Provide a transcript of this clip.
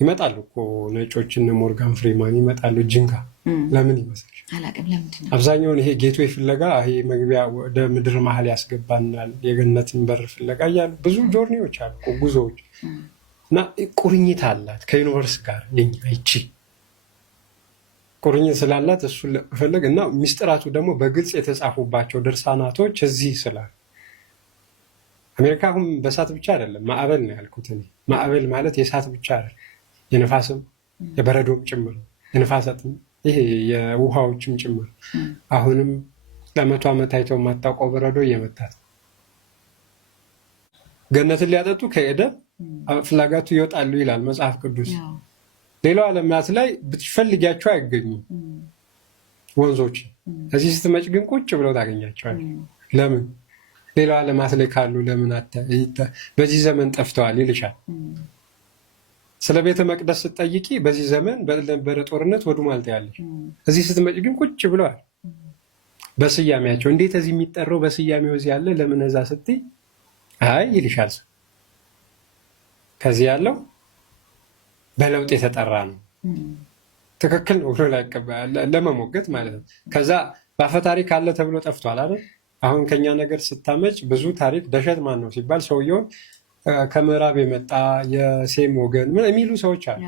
ይመጣሉ እኮ ነጮችና ሞርጋን ፍሪማን ይመጣሉ። ጅንካ ለምን ይመስልሽ? አላውቅም ለምንድን ነው። አብዛኛውን ይሄ ጌትዌይ ፍለጋ ይሄ መግቢያ ወደ ምድር መሀል ያስገባናል የገነትን በር ፍለጋ እያሉ ብዙ ጆርኒዎች አሉ ጉዞዎች እና ቁርኝት አላት ከዩኒቨርስ ጋር የኛ ይቺ ቁርኝት ስላላት እሱን ለመፈለግ እና ሚስጥራቱ ደግሞ በግልጽ የተጻፉባቸው ድርሳናቶች እዚህ ስላሉ አሜሪካ አሁን በእሳት ብቻ አይደለም ማዕበል ነው ያልኩት እኔ። ማዕበል ማለት የእሳት ብቻ አይደለም የነፋስም የበረዶም ጭምር የነፋሳትም ይሄ የውሃዎችም ጭምር። አሁንም ለ100 ዓመት አይተው የማታውቀው በረዶ እየመታት ገነትን ሊያጠጡ ከኤደን ፍላጋቱ ይወጣሉ ይላል መጽሐፍ ቅዱስ። ሌላው ዓለማት ላይ ብትፈልጊያቸው አይገኙም ወንዞች። እዚህ ስትመጭ ግን ቁጭ ብለው ታገኛቸዋል። ለምን? ሌላው ዓለማት ላይ ካሉ ለምን በዚህ ዘመን ጠፍተዋል ይልሻል። ስለ ቤተ መቅደስ ስትጠይቂ በዚህ ዘመን በነበረ ጦርነት ወድሟል ትያለሽ። እዚህ ስትመጭ ግን ቁጭ ብለዋል በስያሜያቸው። እንዴት እዚህ የሚጠራው በስያሜው እዚህ ያለ ለምን እዛ ስትይ አይ ይልሻል። ከዚህ ያለው በለውጥ የተጠራ ነው ትክክል ነው ብሎ ለመሞገት ማለት ነው። ከዛ በአፈ ታሪክ አለ ተብሎ ጠፍቷል አይደል? አሁን ከኛ ነገር ስታመጭ ብዙ ታሪክ ደሸት ማን ነው ሲባል ሰውየውን ከምዕራብ የመጣ የሴም ወገን የሚሉ ሰዎች አሉ።